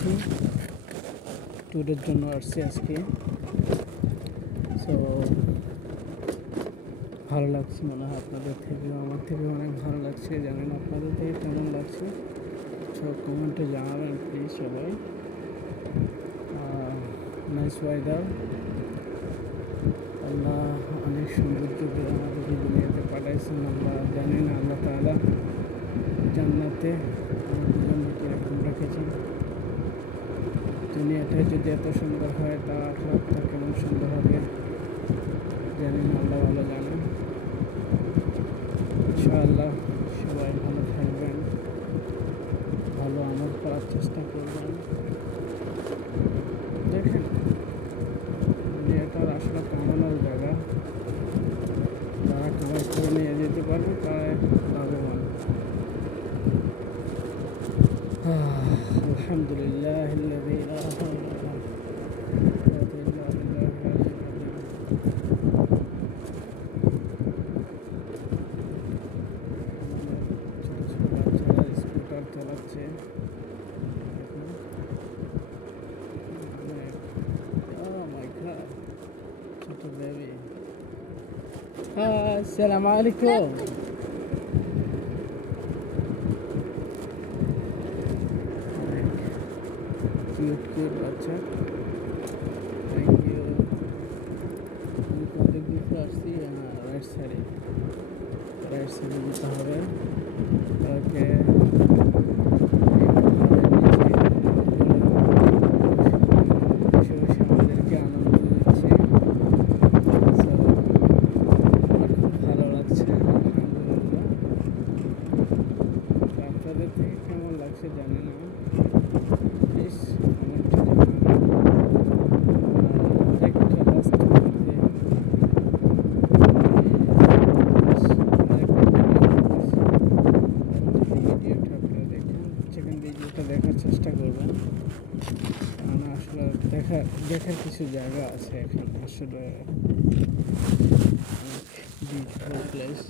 আসছি ট্যুরের জন্য আসছি আজকে সো ভালো লাগছে মনে হয় আপনাদের থেকেও আমার থেকেও অনেক ভালো লাগছে জানেন আপনাদের থেকে কেমন লাগছে সব কমেন্টে জানাবেন প্লিজ সবাই নাইস ওয়েদার আল্লাহ অনেক সৌন্দর্য করে আমাদেরকে দুনিয়াতে পাঠাইছেন আমরা জানি না আল্লাহ তাআলা জান্নাতে দুনিয়াটা যদি এত সুন্দর হয়, তা আখরাতটা কেমন সুন্দর হবে? জানি না, আল্লাহ ভালো জানেন ইনশাআল্লাহ সবাই ভালো থাকবেন। ভালো আমল করার চেষ্টা করবেন। দেখেন দুনিয়াটার আসলে কামানোর জায়গা। যারা কামাই করে নিয়ে যেতে পারবে, তারাই লাভবান। الحمد لله الذي لا حول ولا কিউট বাচ্চা থ্যাংক ইউ আমি কত গ্রুপে আসছি রাইট সাইডে রাইট সাইডে যেতে হবে। ওকে ভিডিওটা দেখার চেষ্টা করবেন কারণ আসলে দেখা দেখার কিছু জায়গা আছে এখানে আসলে প্লেস